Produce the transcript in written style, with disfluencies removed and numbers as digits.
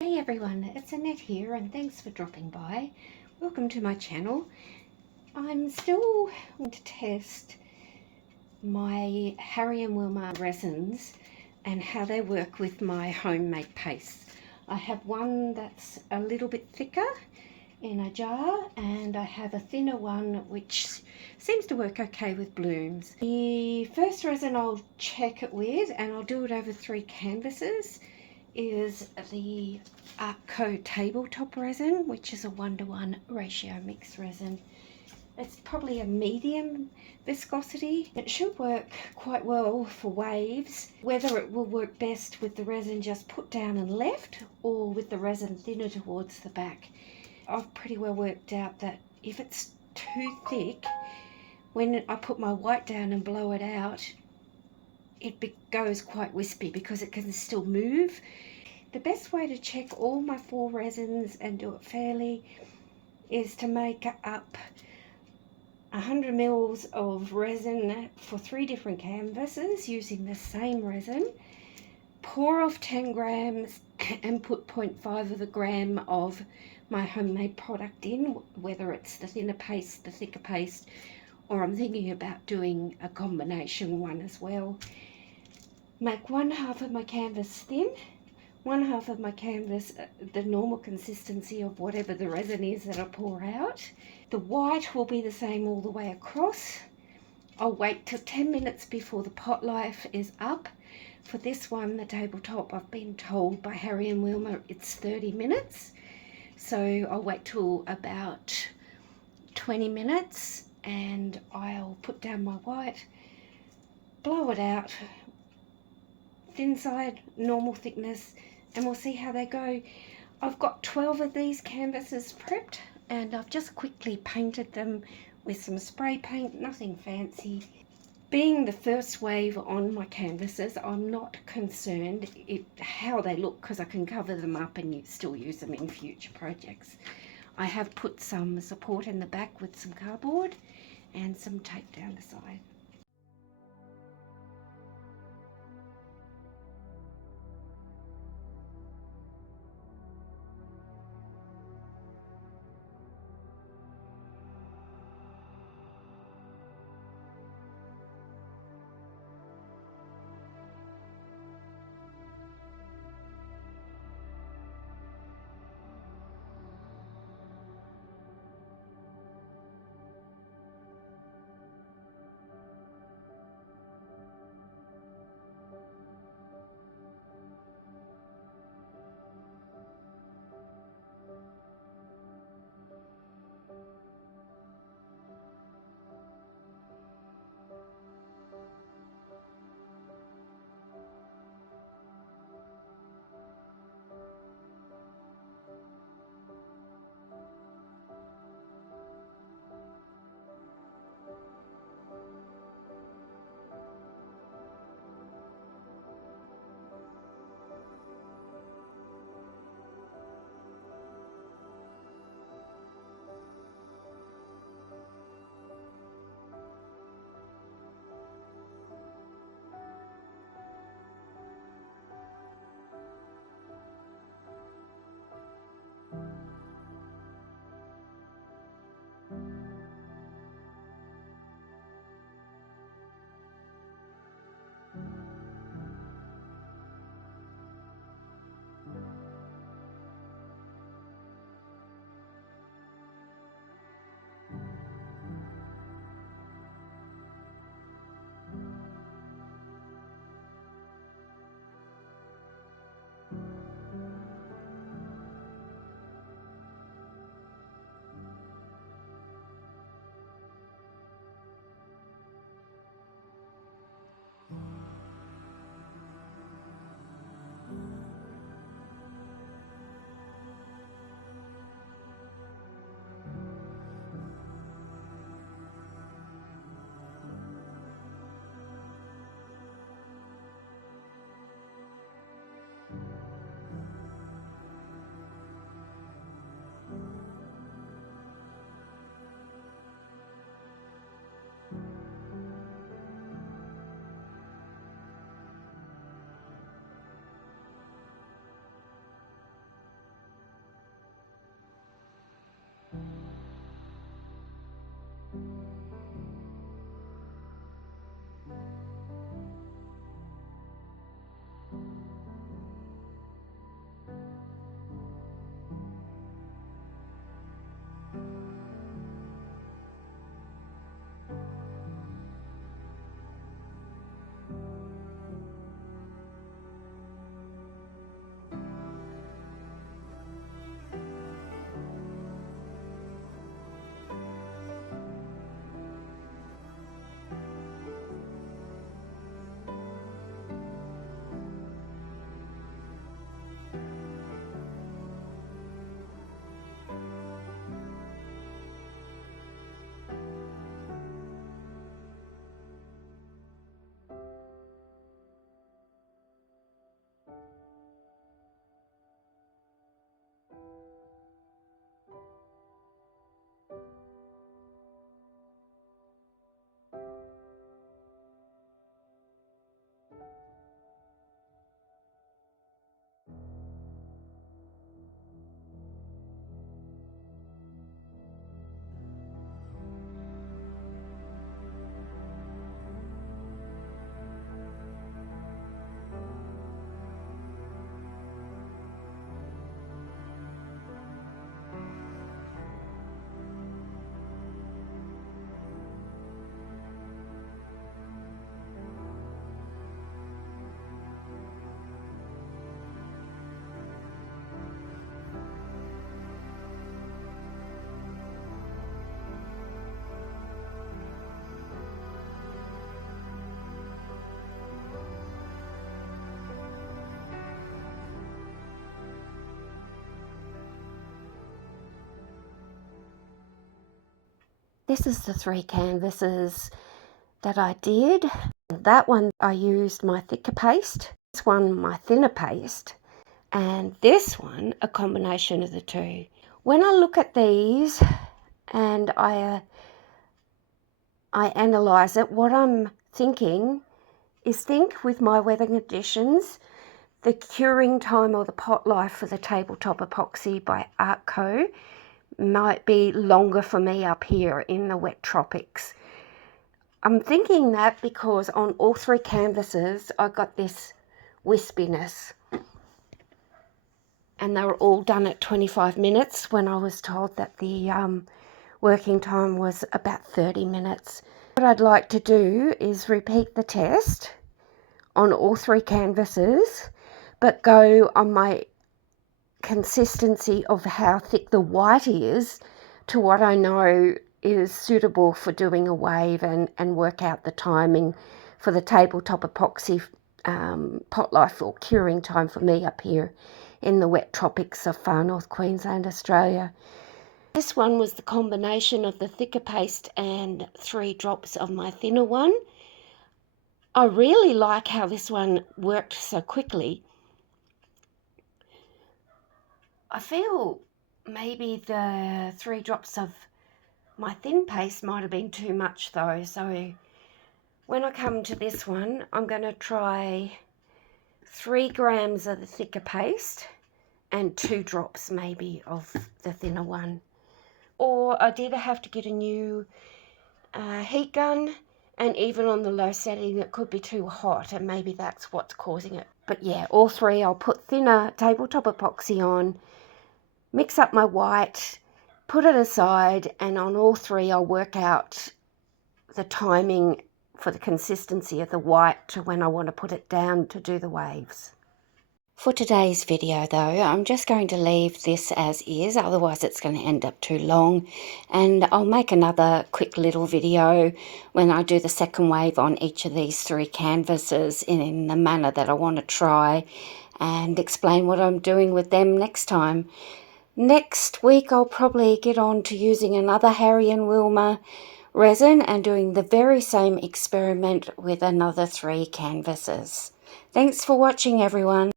Hey everyone, it's Annette here and thanks for dropping by. Welcome to my channel. I'm still going to test my Harry and Wilma resins and how they work with my homemade paste. I have one that's a little bit thicker in a jar and I have a thinner one which seems to work okay with blooms. The first resin I'll check it with, and I'll do it over 3 canvases, is the Artko Tabletop Resin, which is a 1:1 ratio mixed resin. It's probably a medium viscosity. It should work quite well for waves. Whether it will work best with the resin just put down and left or with the resin thinner towards the back, I've pretty well worked out that if it's too thick, when I put my white down and blow it out, it goes quite wispy because it can still move. The best way to check all my 4 resins and do it fairly is to make up 100 mils of resin for 3 different canvases using the same resin. Pour off 10 grams and put 0.5 of a gram of my homemade product in, whether it's the thinner paste, the thicker paste, or I'm thinking about doing a combination one as well. Make 1/2 of my canvas thin, 1/2 of my canvas the normal consistency of whatever the resin is that I pour out. The white will be the same all the way across. I'll wait till 10 minutes before the pot life is up. For this one, the tabletop, I've been told by Harry and Wilma it's 30 minutes. So I'll wait till about 20 minutes and I'll put down my white, blow it out, thin side, normal thickness, and we'll see how they go. I've got 12 of these canvases prepped and I've just quickly painted them with some spray paint, nothing fancy. Being the first wave on my canvases, I'm not concerned how they look because I can cover them up and still use them in future projects. I have put some support in the back with some cardboard and some tape down the side. This is the 3 canvases that I did. That one I used my thicker paste, this one my thinner paste, and this one a combination of the two. When I look at these and I analyse it, what I'm thinking is with my weather conditions, the curing time or the pot life for the tabletop epoxy by Artko might be longer for me up here in the wet tropics. I'm thinking that because on all 3 canvases I got this wispiness, and they were all done at 25 minutes when I was told that the working time was about 30 minutes. What I'd like to do is repeat the test on all 3 canvases, but go on my consistency of how thick the white is to what I know is suitable for doing a wave, and work out the timing for the tabletop epoxy pot life or curing time for me up here in the wet tropics of far north Queensland, Australia. This one was the combination of the thicker paste and 3 drops of my thinner one. I really like how this one worked so quickly. I feel maybe the 3 drops of my thin paste might have been too much though, so when I come to this one, I'm going to try 3 grams of the thicker paste and 2 drops maybe of the thinner one. Or I did have to get a new heat gun, and even on the low setting it could be too hot, and maybe that's what's causing it. But yeah, all 3 I'll put thinner tabletop epoxy on, mix up my white, put it aside, and on all 3 I'll work out the timing for the consistency of the white to when I want to put it down to do the waves. For today's video though, I'm just going to leave this as is, otherwise it's going to end up too long, and I'll make another quick little video when I do the second wave on each of these 3 canvases in the manner that I want to try, and explain what I'm doing with them next time. Next week I'll probably get on to using another Harry and Wilma resin and doing the very same experiment with another 3 canvases. Thanks for watching everyone.